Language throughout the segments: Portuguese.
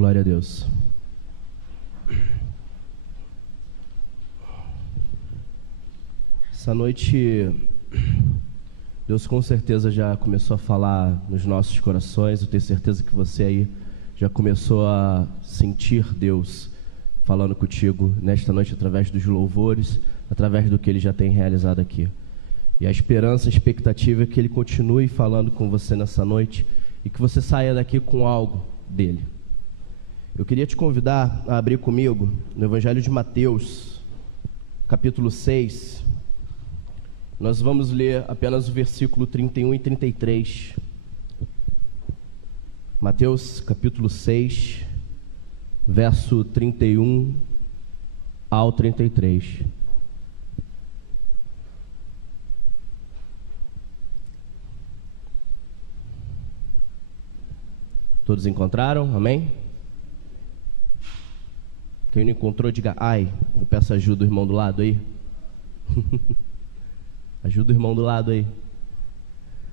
Glória a Deus. Essa noite, Deus com certeza já começou a falar nos nossos corações. Eu tenho certeza que você aí já começou a sentir Deus falando contigo nesta noite através dos louvores, através do que Ele já tem realizado aqui. E a esperança, a expectativa é que Ele continue falando com você nessa noite e que você saia daqui com algo dEle. Eu queria te convidar a abrir comigo no Evangelho de Mateus, capítulo 6. Nós vamos ler apenas o versículo 31 e 33. Mateus, capítulo 6, verso 31 ao 33. Todos encontraram? Amém? Quem não encontrou, diga ai. Eu peço ajuda do irmão do lado aí. Ajuda o irmão do lado aí.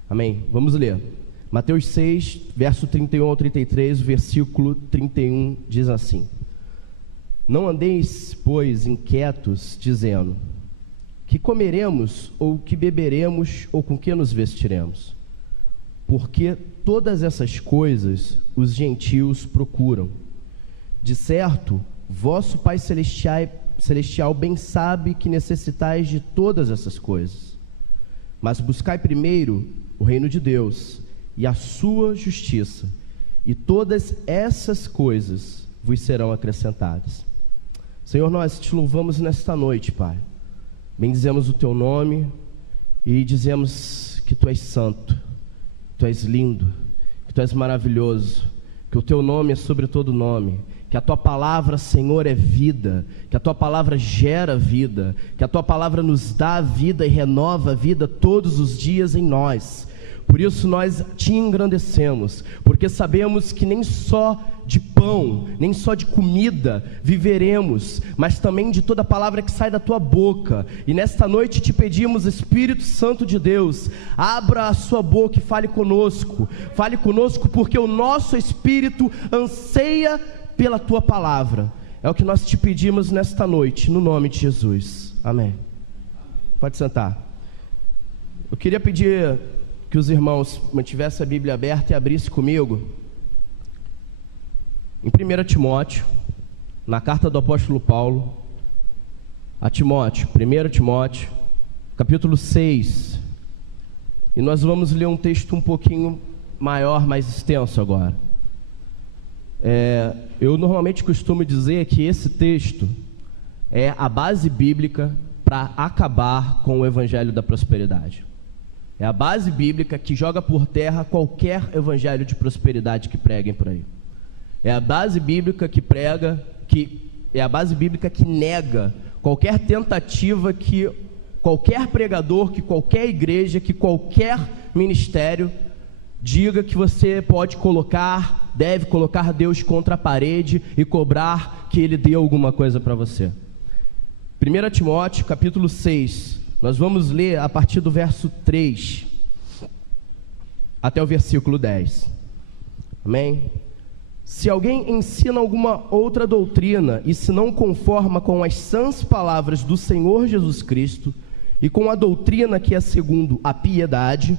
Amém? Vamos ler. Mateus 6, verso 31 ao 33, o versículo 31 diz assim: Não andeis, pois, inquietos, dizendo: que comeremos, ou que beberemos, ou com que nos vestiremos? Porque todas essas coisas os gentios procuram. De certo, vosso Pai Celestial bem sabe que necessitais de todas essas coisas. Mas buscai primeiro o reino de Deus e a sua justiça, e todas essas coisas vos serão acrescentadas. Senhor, nós te louvamos nesta noite, Pai. Bendizemos o teu nome e dizemos que tu és santo, que tu és lindo, que tu és maravilhoso, que o teu nome é sobre todo nome, que a tua palavra, Senhor, é vida, que a tua palavra gera vida, que a tua palavra nos dá vida e renova a vida todos os dias em nós. Por isso nós te engrandecemos, porque sabemos que nem só de pão, nem só de comida viveremos, mas também de toda palavra que sai da tua boca. E nesta noite te pedimos, Espírito Santo de Deus, abra a sua boca e fale conosco porque o nosso espírito anseia pela tua palavra. É o que nós te pedimos nesta noite, no nome de Jesus. Amém. Pode sentar. Eu queria pedir que os irmãos mantivessem a Bíblia aberta e abrissem comigo em 1 Timóteo, na carta do apóstolo Paulo a Timóteo, 1 Timóteo, capítulo 6. E nós vamos ler um texto um pouquinho maior, mais extenso agora. Eu normalmente costumo dizer que esse texto é a base bíblica para acabar com o evangelho da prosperidade. É a base bíblica que joga por terra qualquer evangelho de prosperidade que preguem por aí. É a base bíblica é a base bíblica que nega qualquer tentativa que qualquer pregador, que qualquer igreja, que qualquer ministério diga que você deve colocar Deus contra a parede e cobrar que Ele dê alguma coisa para você. 1 Timóteo, capítulo 6, nós vamos ler a partir do verso 3 até o versículo 10. Amém? Se alguém ensina alguma outra doutrina e se não conforma com as sãs palavras do Senhor Jesus Cristo e com a doutrina que é segundo a piedade,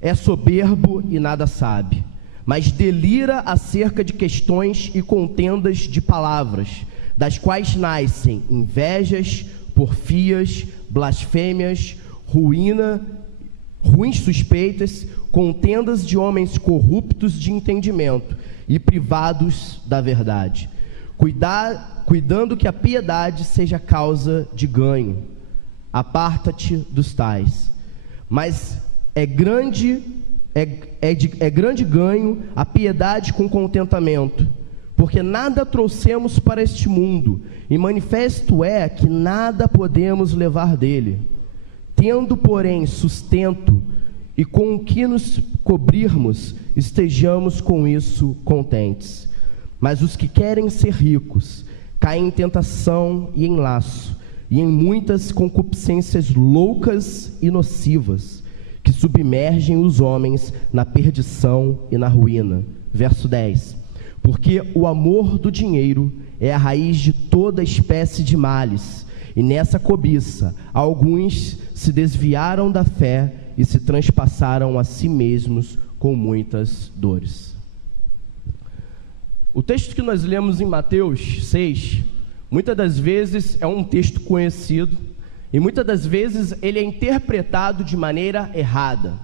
é soberbo e nada sabe, mas delira acerca de questões e contendas de palavras, das quais nascem invejas, porfias, blasfêmias, ruins suspeitas, contendas de homens corruptos de entendimento e privados da verdade, cuidando que a piedade seja causa de ganho. Aparta-te dos tais. Mas é grande ganho a piedade com contentamento, porque nada trouxemos para este mundo, e manifesto é que nada podemos levar dele. Tendo, porém, sustento e com o que nos cobrirmos, estejamos com isso contentes. Mas os que querem ser ricos caem em tentação e em laço, e em muitas concupiscências loucas e nocivas, que submergem os homens na perdição e na ruína. Verso 10. porque o amor do dinheiro é a raiz de toda espécie de males, e nessa cobiça alguns se desviaram da fé e se transpassaram a si mesmos com muitas dores. O texto que nós lemos em Mateus 6, muitas das vezes é um texto conhecido, e muitas das vezes ele é interpretado de maneira errada.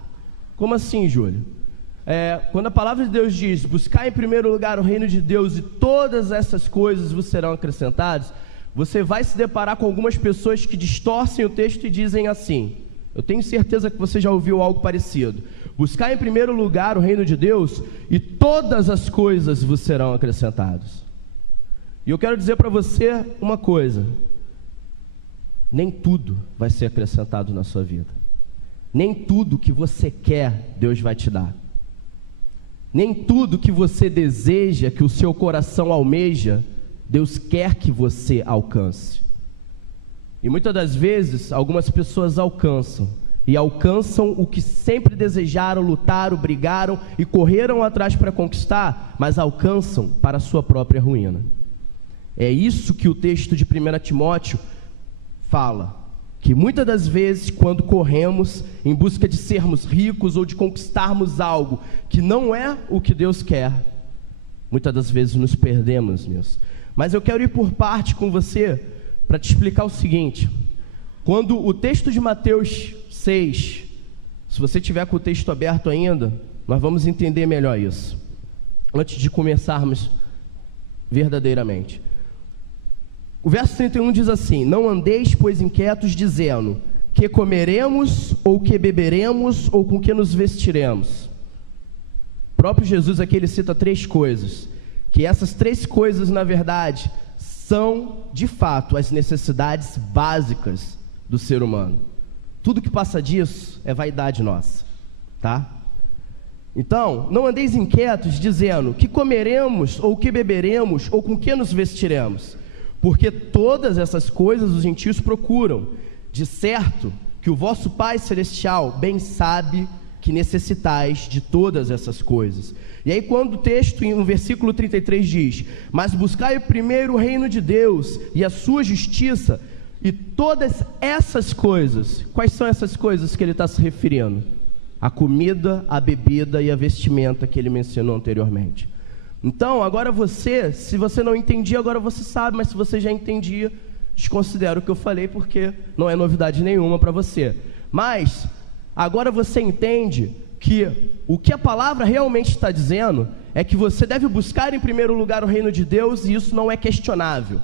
Como assim, Júlio? Quando a palavra de Deus diz, buscar em primeiro lugar o reino de Deus e todas essas coisas vos serão acrescentadas, você vai se deparar com algumas pessoas que distorcem o texto e dizem assim, eu tenho certeza que você já ouviu algo parecido, buscar em primeiro lugar o reino de Deus e todas as coisas vos serão acrescentadas. E eu quero dizer para você uma coisa, nem tudo vai ser acrescentado na sua vida, nem tudo que você quer Deus vai te dar. Nem tudo que você deseja, que o seu coração almeja, Deus quer que você alcance. E muitas das vezes, algumas pessoas alcançam o que sempre desejaram, lutaram, brigaram e correram atrás para conquistar, mas alcançam para a sua própria ruína. É isso que o texto de 1 Timóteo fala. Que muitas das vezes, quando corremos em busca de sermos ricos ou de conquistarmos algo que não é o que Deus quer, muitas das vezes nos perdemos nisso. Mas eu quero ir por parte com você para te explicar o seguinte. Quando o texto de Mateus 6, se você tiver com o texto aberto ainda, nós vamos entender melhor isso, antes de começarmos verdadeiramente. O verso 31 diz assim, não andeis, pois, inquietos, dizendo, que comeremos, ou que beberemos, ou com que nos vestiremos. O próprio Jesus aqui, ele cita 3 coisas, que essas 3 coisas, na verdade, são, de fato, as necessidades básicas do ser humano. Tudo que passa disso é vaidade nossa, tá? Então, não andeis inquietos, dizendo, que comeremos, ou que beberemos, ou com que nos vestiremos. Porque todas essas coisas os gentios procuram. De certo que o vosso Pai Celestial bem sabe que necessitais de todas essas coisas. E aí quando o texto, no versículo 33 diz, mas buscai primeiro o reino de Deus e a sua justiça, e todas essas coisas, quais são essas coisas que ele está se referindo? A comida, a bebida e a vestimenta que ele mencionou anteriormente. Então, agora você, se você não entendia, agora você sabe, mas se você já entendia, desconsidera o que eu falei, porque não é novidade nenhuma para você. Mas, agora você entende que o que a palavra realmente está dizendo é que você deve buscar em primeiro lugar o reino de Deus, e isso não é questionável.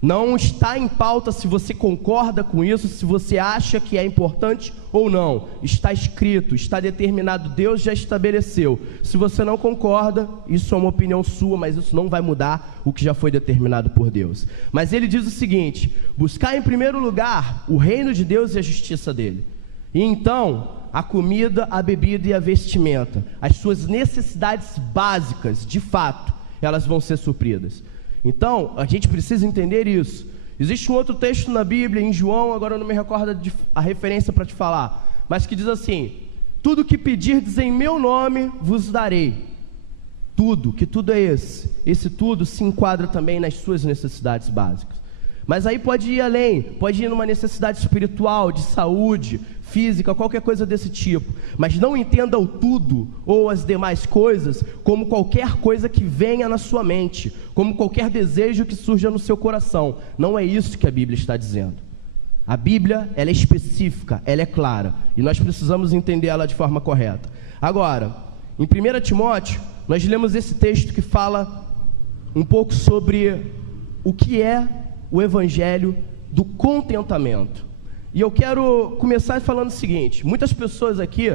Não está em pauta se você concorda com isso, se você acha que é importante ou não. Está escrito, está determinado, Deus já estabeleceu. Se você não concorda, isso é uma opinião sua, mas isso não vai mudar o que já foi determinado por Deus. Mas ele diz o seguinte, buscar em primeiro lugar o reino de Deus e a justiça dele. E então, a comida, a bebida e a vestimenta, as suas necessidades básicas, de fato, elas vão ser supridas. Então, a gente precisa entender isso. Existe um outro texto na Bíblia, em João, agora eu não me recordo a referência para te falar, mas que diz assim, tudo que pedirdes em meu nome vos darei. Tudo, que tudo é esse? Esse tudo se enquadra também nas suas necessidades básicas. Mas aí pode ir além, pode ir numa necessidade espiritual, de saúde, física, qualquer coisa desse tipo. Mas não entenda o tudo ou as demais coisas como qualquer coisa que venha na sua mente, como qualquer desejo que surja no seu coração. Não é isso que a Bíblia está dizendo. A Bíblia, ela é específica, ela é clara, e nós precisamos entender ela de forma correta. Agora, em 1 Timóteo, nós lemos esse texto que fala um pouco sobre o que é o evangelho do contentamento. E eu quero começar falando o seguinte, muitas pessoas aqui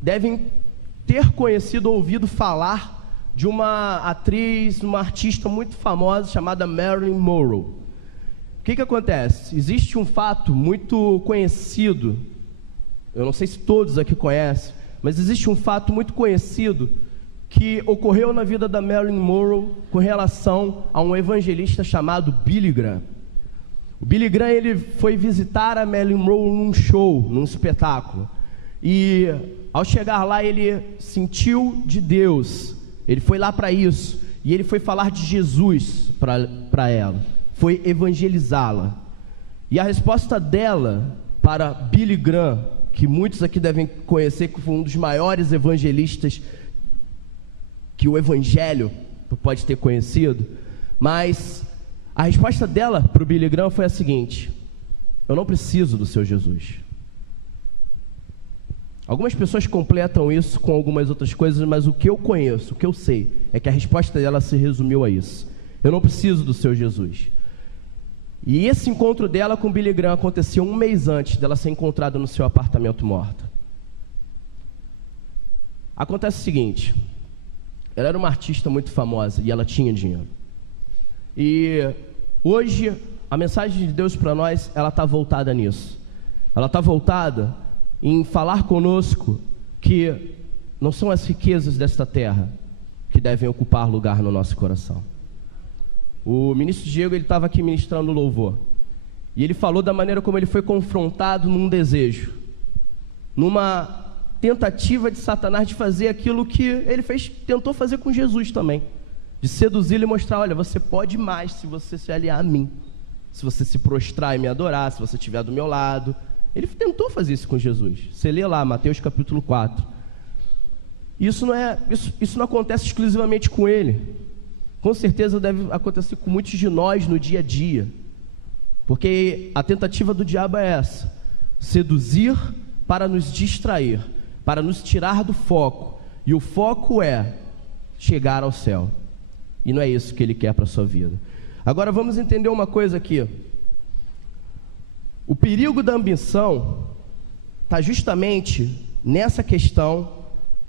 devem ter conhecido ou ouvido falar de uma atriz, uma artista muito famosa chamada Marilyn Monroe. O que acontece? Existe um fato muito conhecido, eu não sei se todos aqui conhecem, mas existe um fato muito conhecido que ocorreu na vida da Marilyn Monroe com relação a um evangelista chamado Billy Graham. O Billy Graham, ele foi visitar a Marilyn Monroe num show, num espetáculo, e ao chegar lá ele sentiu de Deus, ele foi lá para isso, e ele foi falar de Jesus para ela, foi evangelizá-la. E a resposta dela para Billy Graham, que muitos aqui devem conhecer, que foi um dos maiores evangelistas que o evangelho pode ter conhecido, mas a resposta dela para o Billy Graham foi a seguinte: eu não preciso do seu Jesus. Algumas pessoas completam isso com algumas outras coisas, mas o que eu conheço, o que eu sei, é que a resposta dela se resumiu a isso: eu não preciso do seu Jesus. E esse encontro dela com Billy Graham aconteceu um mês antes dela ser encontrada no seu apartamento morta. Acontece o seguinte: ela era uma artista muito famosa e ela tinha dinheiro. E hoje a mensagem de Deus para nós, ela está voltada nisso. Ela está voltada em falar conosco que não são as riquezas desta terra que devem ocupar lugar no nosso coração. O ministro Diego, ele estava aqui ministrando louvor, e ele falou da maneira como ele foi confrontado num desejo, numa tentativa de Satanás de fazer aquilo que ele tentou fazer com Jesus também, de seduzi-lo e mostrar: olha, você pode mais se você se aliar a mim, se você se prostrar e me adorar, se você estiver do meu lado. Ele tentou fazer isso com Jesus. Você lê lá, Mateus capítulo 4. Isso não acontece exclusivamente com ele. Com certeza deve acontecer com muitos de nós no dia a dia. Porque a tentativa do diabo é essa: seduzir para nos distrair, para nos tirar do foco. E o foco é chegar ao céu. E não é isso que ele quer para a sua vida. Agora vamos entender uma coisa aqui. O perigo da ambição está justamente nessa questão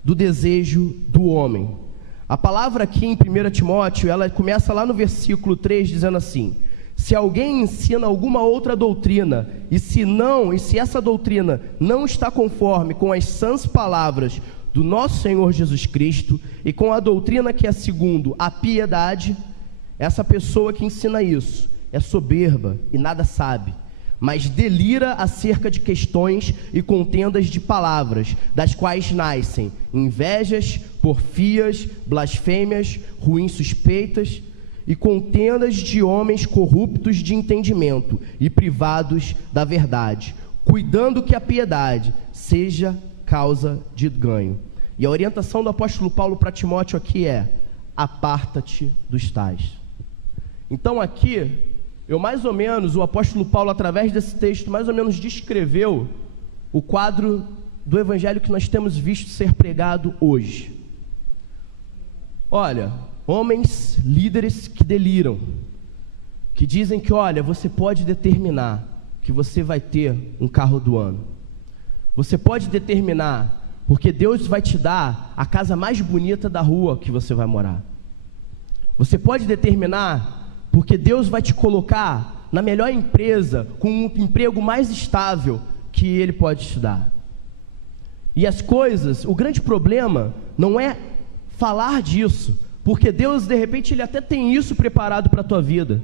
do desejo do homem. A palavra aqui em 1 Timóteo, ela começa lá no versículo 3, dizendo assim: se alguém ensina alguma outra doutrina, e se essa doutrina não está conforme com as sãs palavras do nosso Senhor Jesus Cristo, e com a doutrina que é segundo a piedade, essa pessoa que ensina isso é soberba e nada sabe, mas delira acerca de questões e contendas de palavras, das quais nascem invejas, porfias, blasfêmias, ruins suspeitas e contendas de homens corruptos de entendimento e privados da verdade, cuidando que a piedade seja causa de ganho. E a orientação do apóstolo Paulo para Timóteo aqui é: aparta-te dos tais. Então aqui, o apóstolo Paulo, através desse texto, mais ou menos descreveu o quadro do evangelho que nós temos visto ser pregado hoje. Olha, homens líderes que deliram, que dizem que, olha, você pode determinar que você vai ter um carro do ano. Você pode determinar, porque Deus vai te dar a casa mais bonita da rua que você vai morar. Você pode determinar, porque Deus vai te colocar na melhor empresa, com um emprego mais estável que Ele pode te dar. E as coisas, o grande problema não é falar disso, porque Deus, de repente, Ele até tem isso preparado para a tua vida.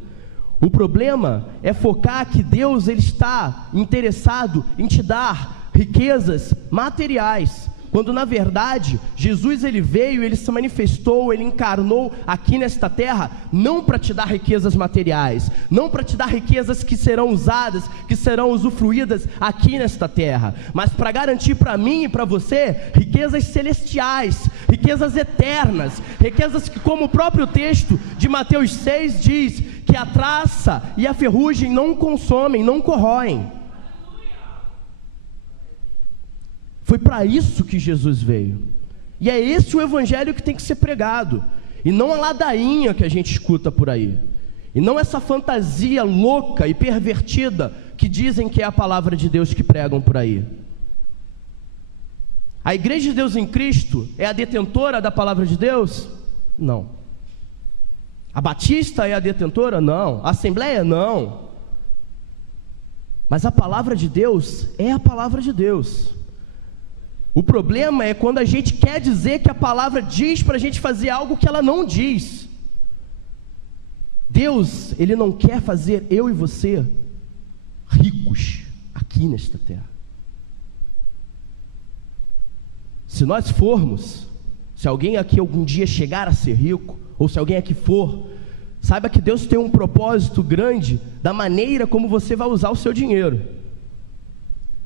O problema é focar que Deus, Ele está interessado em te dar riquezas materiais, quando na verdade Jesus, ele veio, ele se manifestou, ele encarnou aqui nesta terra, não para te dar riquezas materiais, não para te dar riquezas que serão usadas, que serão usufruídas aqui nesta terra, mas para garantir para mim e para você riquezas celestiais, riquezas eternas, riquezas que, como o próprio texto de Mateus 6 diz, que a traça e a ferrugem não consomem, não corroem. Foi para isso que Jesus veio. E é esse o evangelho que tem que ser pregado, e não a ladainha que a gente escuta por aí, e não essa fantasia louca e pervertida que dizem que é a palavra de Deus que pregam por aí. A Igreja de Deus em Cristo é a detentora da palavra de Deus? Não. A Batista é a detentora? Não. A Assembleia? Não. Mas a palavra de Deus é a palavra de Deus. O problema é quando a gente quer dizer que a palavra diz para a gente fazer algo que ela não diz. Deus, Ele não quer fazer eu e você ricos aqui nesta terra. Se se alguém aqui algum dia chegar a ser rico, ou se alguém aqui for, saiba que Deus tem um propósito grande da maneira como você vai usar o seu dinheiro.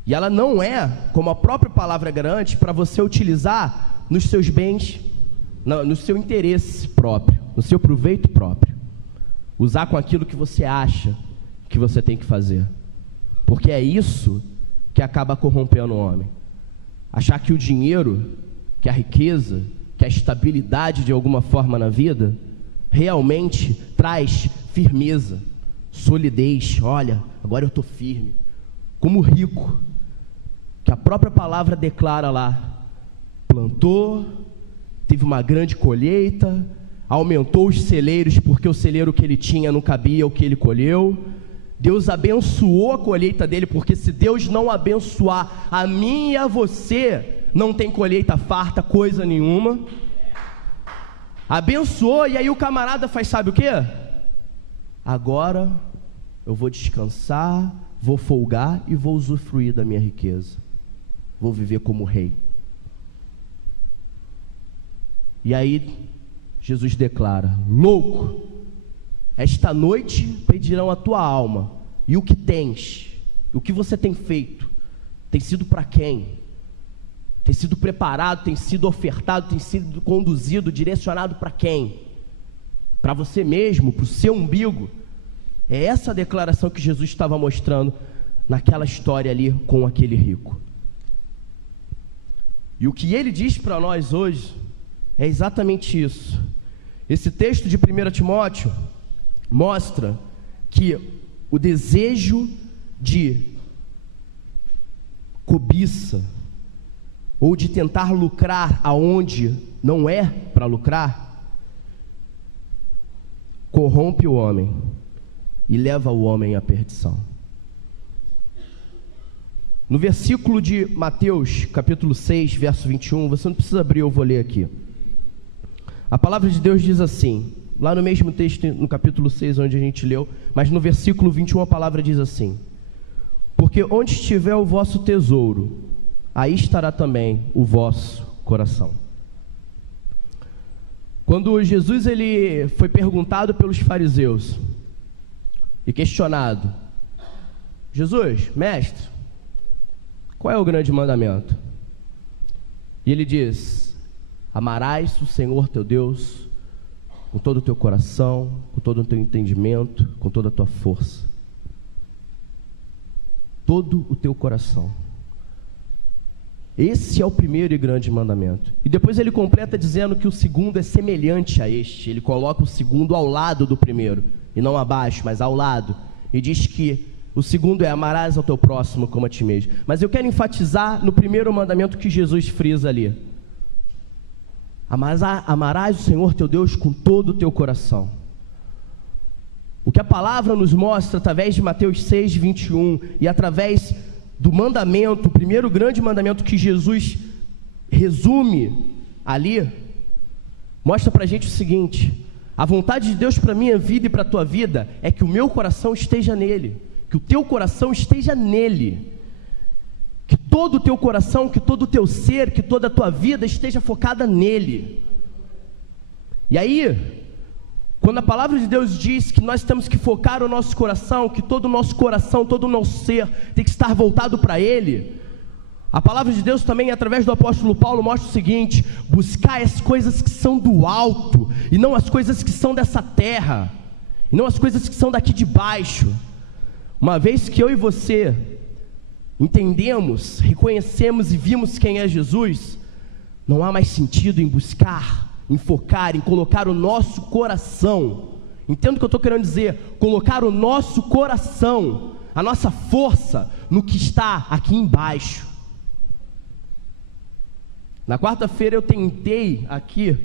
E ela não é, como a própria palavra garante, para você utilizar nos seus bens, no seu interesse próprio, no seu proveito próprio. Usar com aquilo que você acha que você tem que fazer. Porque é isso que acaba corrompendo o homem. Achar que o dinheiro, que a riqueza, que a estabilidade de alguma forma na vida, realmente traz firmeza, solidez. Olha, agora eu estou firme. Como o rico, que a própria palavra declara lá, plantou, teve uma grande colheita, aumentou os celeiros porque o celeiro que ele tinha não cabia o que ele colheu. Deus abençoou a colheita dele, porque se Deus não abençoar a mim e a você, não tem colheita farta, coisa nenhuma. Abençoou, e aí o camarada faz, sabe o quê? Agora eu vou descansar, vou folgar e vou usufruir da minha riqueza. Vou viver como rei. E aí Jesus declara: louco, esta noite pedirão a tua alma, e o que tens, o que você tem feito, tem sido para quem? Tem sido preparado, tem sido ofertado, tem sido conduzido, direcionado para quem? Para você mesmo, para o seu umbigo? É essa a declaração que Jesus estava mostrando naquela história ali com aquele rico. E o que ele diz para nós hoje é exatamente isso. Esse texto de 1 Timóteo mostra que o desejo de cobiça, ou de tentar lucrar aonde não é para lucrar, corrompe o homem e leva o homem à perdição. No versículo de Mateus, capítulo 6, verso 21, você não precisa abrir, eu vou ler aqui. A palavra de Deus diz assim, lá no mesmo texto, no capítulo 6, onde a gente leu, mas no versículo 21 a palavra diz assim: porque onde estiver o vosso tesouro, aí estará também o vosso coração. Quando Jesus ele foi perguntado pelos fariseus e questionado: Jesus, mestre, qual é o grande mandamento? E ele diz: amarás o Senhor teu Deus com todo o teu coração, com todo o teu entendimento, com toda a tua força. Todo o teu coração. Esse é o primeiro e grande mandamento. E depois ele completa dizendo que o segundo é semelhante a este. Ele coloca o segundo ao lado do primeiro, e não abaixo, mas ao lado. E diz que o segundo é: amarás ao teu próximo como a ti mesmo. Mas eu quero enfatizar no primeiro mandamento que Jesus frisa ali: amarás o Senhor teu Deus com todo o teu coração. O que a palavra nos mostra através de Mateus 6, 21 e através do mandamento, o primeiro grande mandamento que Jesus resume ali, mostra pra gente o seguinte: a vontade de Deus para a minha vida e para a tua vida é que o meu coração esteja nele, que o teu coração esteja nele, que todo o teu coração, que todo o teu ser, que toda a tua vida esteja focada nele. E aí, quando a palavra de Deus diz que nós temos que focar o nosso coração, que todo o nosso coração, todo o nosso ser tem que estar voltado para ele, a palavra de Deus também, através do apóstolo Paulo, mostra o seguinte: buscar as coisas que são do alto, e não as coisas que são dessa terra, e não as coisas que são daqui de baixo. Uma vez que eu e você entendemos, reconhecemos e vimos quem é Jesus, não há mais sentido em buscar, em focar, em colocar o nosso coração. Entendo o que eu estou querendo dizer: colocar o nosso coração, a nossa força no que está aqui embaixo. Na quarta-feira eu tentei aqui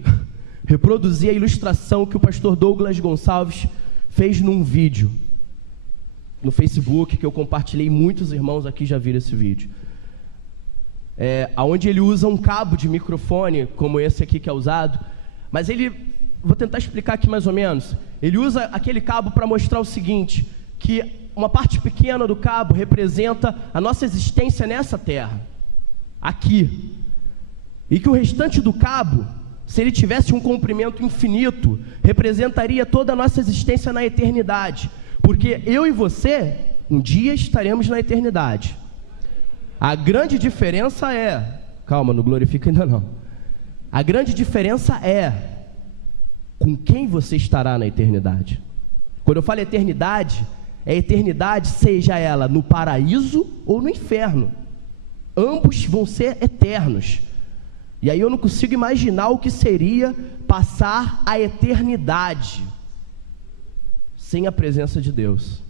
reproduzir a ilustração que o pastor Douglas Gonçalves fez num vídeo no Facebook, que eu compartilhei, muitos irmãos aqui já viram esse vídeo, onde ele usa um cabo de microfone, como esse aqui que é usado, mas vou tentar explicar aqui mais ou menos. Ele usa aquele cabo para mostrar o seguinte, que uma parte pequena do cabo representa a nossa existência nessa terra, aqui, e que o restante do cabo se ele tivesse um comprimento infinito, representaria toda a nossa existência na eternidade, porque eu e você, um dia estaremos na eternidade. A grande diferença é, calma, não glorifica ainda não, a grande diferença é com quem você estará na eternidade. Quando eu falo eternidade, é eternidade, seja ela no paraíso ou no inferno. Ambos vão ser eternos. E aí eu não consigo imaginar o que seria passar a eternidade sem a presença de Deus.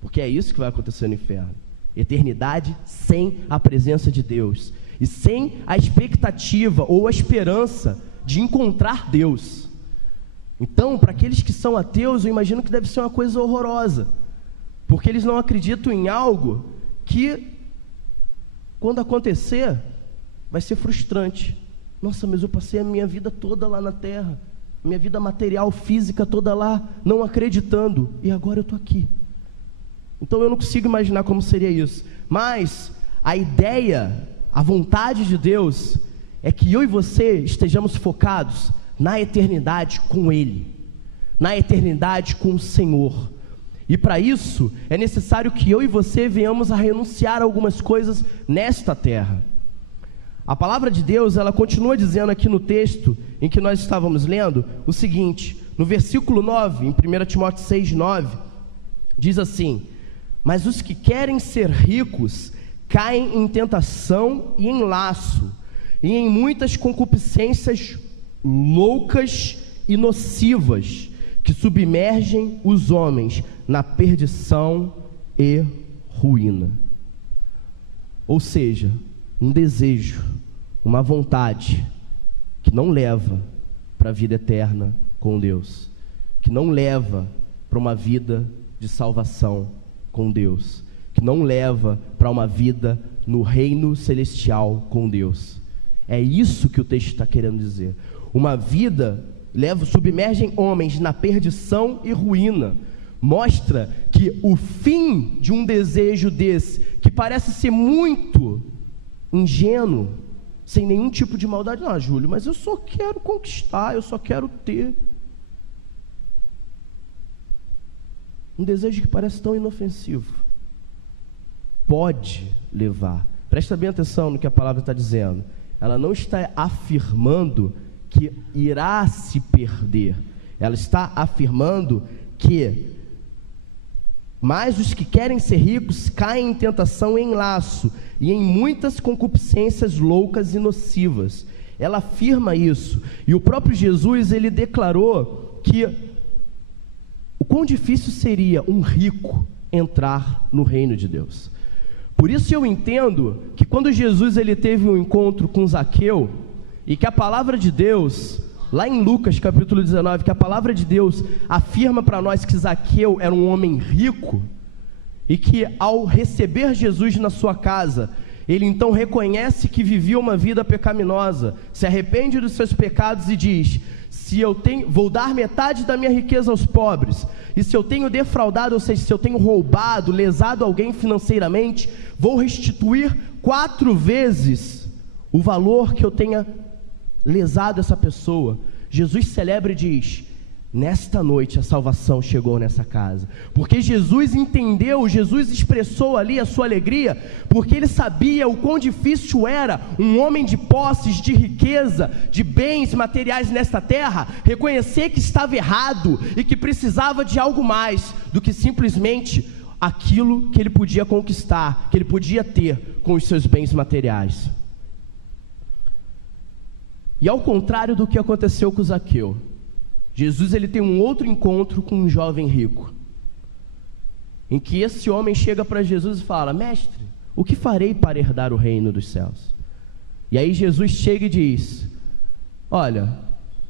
Porque é isso que vai acontecer no inferno. Eternidade sem a presença de Deus. E sem a expectativa ou a esperança de encontrar Deus. Então, para aqueles que são ateus, eu imagino que deve ser uma coisa horrorosa. Porque eles não acreditam em algo que, quando acontecer, vai ser frustrante. Nossa, mas eu passei a minha vida toda lá na terra, minha vida material, física toda lá, não acreditando, e agora eu estou aqui. Então eu não consigo imaginar como seria isso. Mas a ideia, a vontade de Deus, é que eu e você estejamos focados na eternidade com Ele, na eternidade com o Senhor. E para isso, é necessário que eu e você venhamos a renunciar a algumas coisas nesta terra. A palavra de Deus, ela continua dizendo aqui no texto em que nós estávamos lendo, o seguinte, no versículo 9, em 1 Timóteo 6:9, diz assim: mas os que querem ser ricos caem em tentação e em laço, e em muitas concupiscências loucas e nocivas, que submergem os homens na perdição e ruína. Ou seja, um desejo, uma vontade que não leva para a vida eterna com Deus, que não leva para uma vida de salvação com Deus, que não leva para uma vida no reino celestial com Deus. É isso que o texto está querendo dizer. Uma vida submerge homens na perdição e ruína. Mostra que o fim de um desejo desse, que parece ser muito ingênuo, sem nenhum tipo de maldade. Não, Júlio, mas eu só quero conquistar, eu só quero ter. Um desejo que parece tão inofensivo pode levar. Presta bem atenção no que a palavra está dizendo. Ela não está afirmando que irá se perder. Ela está afirmando que mas os que querem ser ricos caem em tentação e em laço, e em muitas concupiscências loucas e nocivas. Ela afirma isso. E o próprio Jesus, ele declarou que o quão difícil seria um rico entrar no reino de Deus. Por isso eu entendo que quando Jesus ele teve um encontro com Zaqueu, e que a palavra de Deus, lá em Lucas capítulo 19, que a palavra de Deus afirma para nós que Zaqueu era um homem rico, e que ao receber Jesus na sua casa, ele então reconhece que vivia uma vida pecaminosa, se arrepende dos seus pecados e diz: vou dar metade da minha riqueza aos pobres, e se eu tenho defraudado, ou seja, se eu tenho roubado, lesado alguém financeiramente, vou restituir 4 vezes o valor que eu tenha lesado essa pessoa. Jesus celebra e diz: nesta noite a salvação chegou nessa casa, porque Jesus entendeu, Jesus expressou ali a sua alegria, porque ele sabia o quão difícil era um homem de posses, de riqueza, de bens materiais nesta terra, reconhecer que estava errado e que precisava de algo mais do que simplesmente aquilo que ele podia conquistar, que ele podia ter com os seus bens materiais. E ao contrário do que aconteceu com Zaqueu, Jesus ele tem um outro encontro com um jovem rico, em que esse homem chega para Jesus e fala: mestre, o que farei para herdar o reino dos céus? E aí Jesus chega e diz: olha,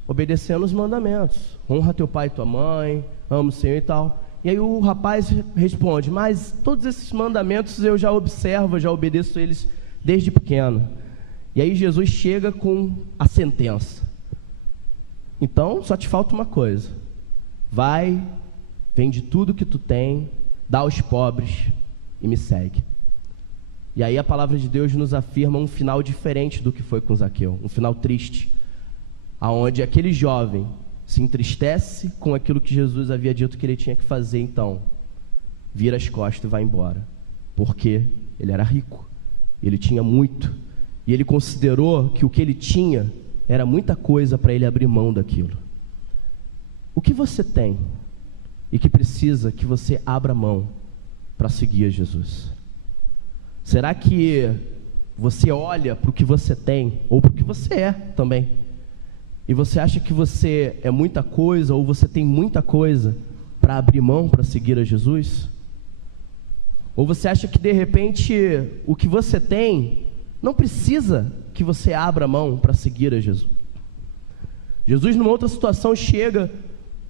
obedecendo os mandamentos, honra teu pai e tua mãe, ama o Senhor e tal. E aí o rapaz responde: mas todos esses mandamentos eu já observo, já obedeço eles desde pequeno. E aí Jesus chega com a sentença: então só te falta uma coisa, vai, vende tudo que tu tem, dá aos pobres e me segue. E aí a palavra de Deus nos afirma um final diferente do que foi com Zaqueu, um final triste, aonde aquele jovem se entristece com aquilo que Jesus havia dito que ele tinha que fazer, então vira as costas e vai embora, porque ele era rico, ele tinha muito, e ele considerou que o que ele tinha era muita coisa para ele abrir mão daquilo. O que você tem e que precisa que você abra mão para seguir a Jesus? Será que você olha para o que você tem, ou para o que você é também, e você acha que você é muita coisa, ou você tem muita coisa para abrir mão para seguir a Jesus? Ou você acha que de repente o que você tem não precisa que você abra mão para seguir a Jesus? Jesus, numa outra situação, chega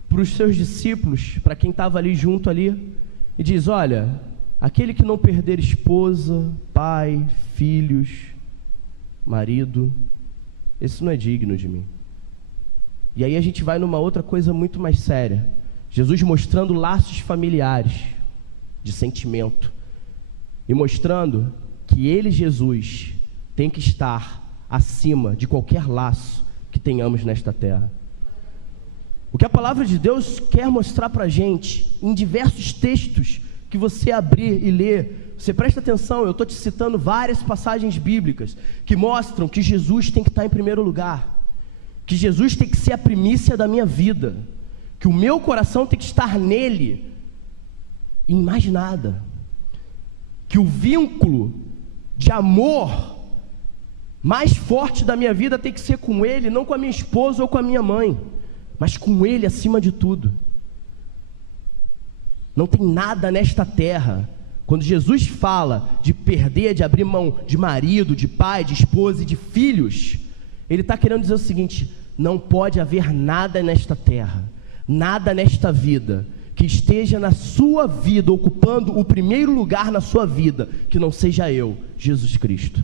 para os seus discípulos, para quem estava ali junto ali, e diz: olha, aquele que não perder esposa, pai, filhos, marido, esse não é digno de mim. E aí a gente vai numa outra coisa muito mais séria. Jesus mostrando laços familiares de sentimento, e mostrando que ele, Jesus, tem que estar acima de qualquer laço que tenhamos nesta terra. O que a palavra de Deus quer mostrar para a gente, em diversos textos que você abrir e ler, você presta atenção, eu estou te citando várias passagens bíblicas que mostram que Jesus tem que estar em primeiro lugar, que Jesus tem que ser a primícia da minha vida, que o meu coração tem que estar nele e em mais nada, que o vínculo de amor mais forte da minha vida tem que ser com ele, não com a minha esposa ou com a minha mãe, mas com ele acima de tudo. Não tem nada nesta terra, quando Jesus fala de perder, de abrir mão de marido, de pai, de esposa e de filhos, ele está querendo dizer o seguinte: não pode haver nada nesta terra, nada nesta vida, que esteja na sua vida, ocupando o primeiro lugar na sua vida, que não seja eu, Jesus Cristo.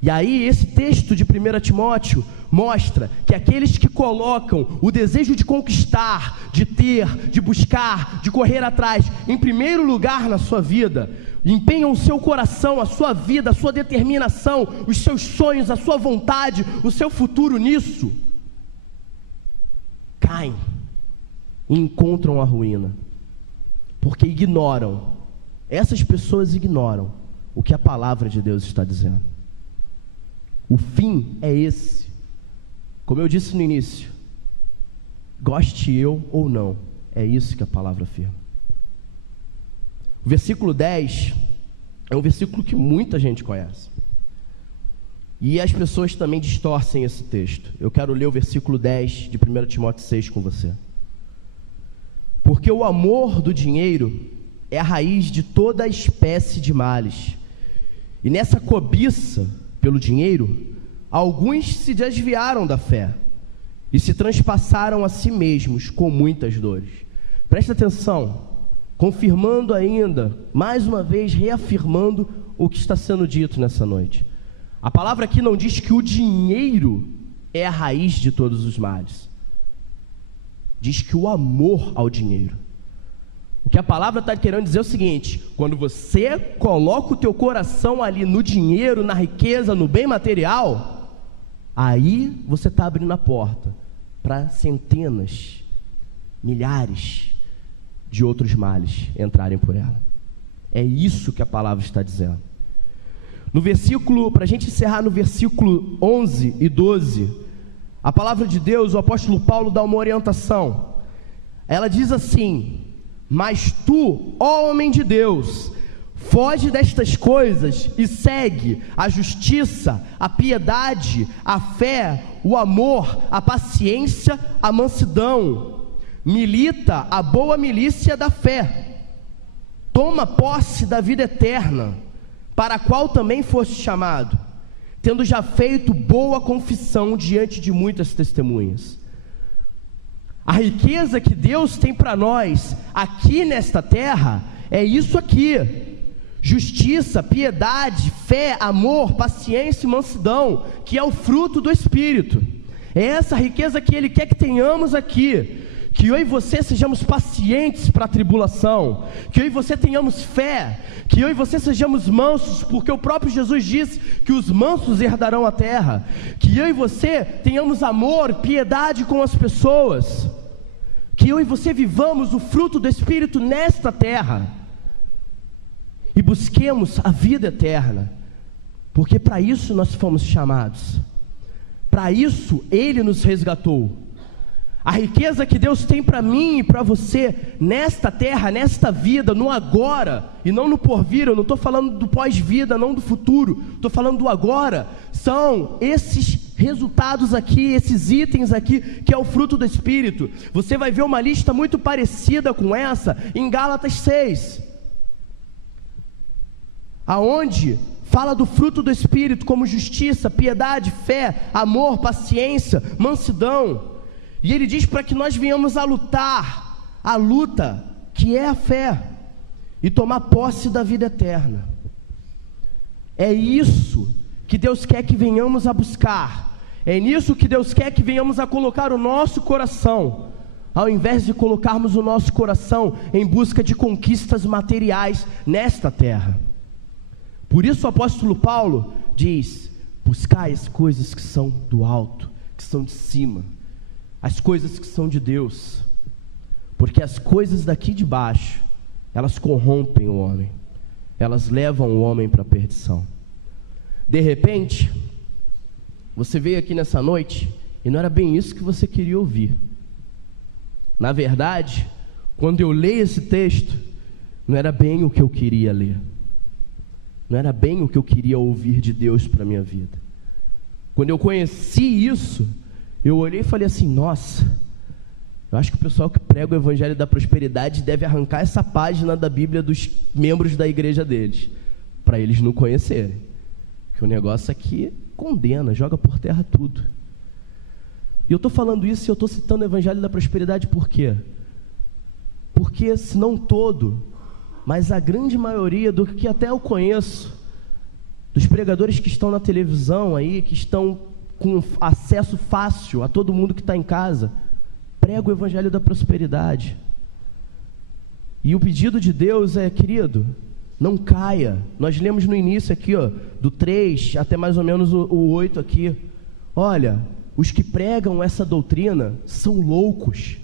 E aí esse texto de 1 Timóteo mostra que aqueles que colocam o desejo de conquistar, de ter, de buscar, de correr atrás, em primeiro lugar na sua vida, empenham o seu coração, a sua vida, a sua determinação, os seus sonhos, a sua vontade, o seu futuro nisso, caem e encontram a ruína, porque ignoram, essas pessoas ignoram o que a palavra de Deus está dizendo. O fim é esse. Como eu disse no início, goste eu ou não, é isso que a palavra afirma. O versículo 10 é um versículo que muita gente conhece, e as pessoas também distorcem esse texto. Eu quero ler o versículo 10 de 1 Timóteo 6 com você. Porque o amor do dinheiro é a raiz de toda espécie de males, e nessa cobiça pelo dinheiro, alguns se desviaram da fé e se transpassaram a si mesmos com muitas dores. Presta atenção, confirmando ainda, mais uma vez, reafirmando o que está sendo dito nessa noite. A palavra aqui não diz que o dinheiro é a raiz de todos os males. Diz que o amor ao dinheiro. O que a palavra está querendo dizer é o seguinte: quando você coloca o teu coração ali no dinheiro, na riqueza, no bem material, aí você está abrindo a porta para centenas, milhares de outros males entrarem por ela. É isso que a palavra está dizendo. No versículo, para a gente encerrar no versículo 11 e 12, a palavra de Deus, o apóstolo Paulo dá uma orientação. Ela diz assim: mas tu, ó homem de Deus, foge destas coisas e segue a justiça, a piedade, a fé, o amor, a paciência, a mansidão. Milita a boa milícia da fé. Toma posse da vida eterna, para a qual também foste chamado, tendo já feito boa confissão diante de muitas testemunhas. A riqueza que Deus tem para nós aqui nesta terra é isso aqui: justiça, piedade, fé, amor, paciência e mansidão, que é o fruto do Espírito. É essa riqueza que Ele quer que tenhamos aqui, que eu e você sejamos pacientes para a tribulação, que eu e você tenhamos fé, que eu e você sejamos mansos, porque o próprio Jesus disse que os mansos herdarão a terra, que eu e você tenhamos amor, piedade com as pessoas, que eu e você vivamos o fruto do Espírito nesta terra, e busquemos a vida eterna, porque para isso nós fomos chamados, para isso Ele nos resgatou. A riqueza que Deus tem para mim e para você, nesta terra, nesta vida, no agora, e não no porvir. Eu não estou falando do pós-vida, não do futuro, estou falando do agora. São esses resultados aqui, esses itens aqui, que é o fruto do Espírito. Você vai ver uma lista muito parecida com essa em Gálatas 6, aonde fala do fruto do Espírito como justiça, piedade, fé, amor, paciência, mansidão. E ele diz para que nós venhamos a lutar, a luta que é a fé, e tomar posse da vida eterna. É isso que Deus quer que venhamos a buscar, é nisso que Deus quer que venhamos a colocar o nosso coração, ao invés de colocarmos o nosso coração em busca de conquistas materiais nesta terra. Por isso o apóstolo Paulo diz: buscai as coisas que são do alto, que são de cima, as coisas que são de Deus, porque as coisas daqui de baixo, elas corrompem o homem, elas levam o homem para a perdição. De repente, você veio aqui nessa noite, e não era bem isso que você queria ouvir. Na verdade, quando eu leio esse texto, não era bem o que eu queria ler, não era bem o que eu queria ouvir de Deus para a minha vida. Quando eu conheci isso, eu olhei e falei assim: nossa, eu acho que o pessoal que prega o Evangelho da Prosperidade deve arrancar essa página da Bíblia dos membros da igreja deles, para eles não conhecerem, que o negócio aqui condena, joga por terra tudo. E eu estou falando isso e eu estou citando o Evangelho da Prosperidade por quê? Porque se não todo, mas a grande maioria do que até eu conheço, dos pregadores que estão na televisão aí, que estão com acesso fácil a todo mundo que está em casa, prega o Evangelho da Prosperidade. E o pedido de Deus é: querido, não caia. Nós lemos no início aqui, do 3 até mais ou menos o 8 aqui. Olha, os que pregam essa doutrina são loucos.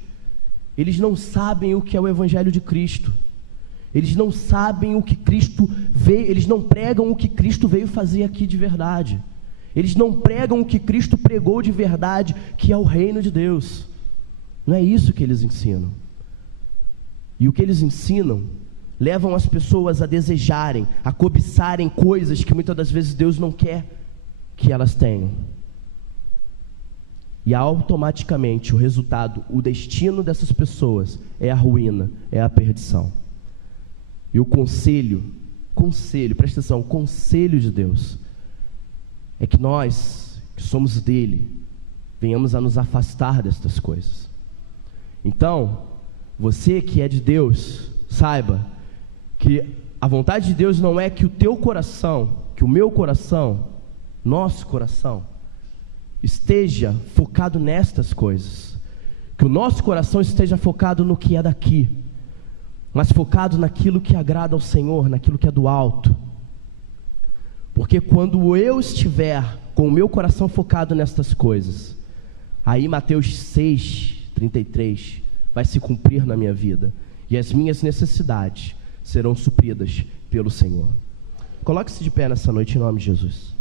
Eles não sabem o que é o Evangelho de Cristo. Eles não sabem o que Cristo veio, eles não pregam o que Cristo veio fazer aqui de verdade. Eles não pregam o que Cristo pregou de verdade, que é o reino de Deus. Não é isso que eles ensinam. E o que eles ensinam levam as pessoas a desejarem, a cobiçarem coisas que muitas das vezes Deus não quer que elas tenham. E automaticamente o resultado, o destino dessas pessoas é a ruína, é a perdição. E o conselho, presta atenção, o conselho de Deus é que nós, que somos dele, venhamos a nos afastar destas coisas. Então, você que é de Deus, saiba que a vontade de Deus não é que o teu coração, que o meu coração, nosso coração, esteja focado nestas coisas, que o nosso coração esteja focado no que é daqui, mas focado naquilo que agrada ao Senhor, naquilo que é do alto. Porque quando eu estiver com o meu coração focado nestas coisas, aí Mateus 6:33 vai se cumprir na minha vida, e as minhas necessidades serão supridas pelo Senhor. Coloque-se de pé nessa noite em nome de Jesus.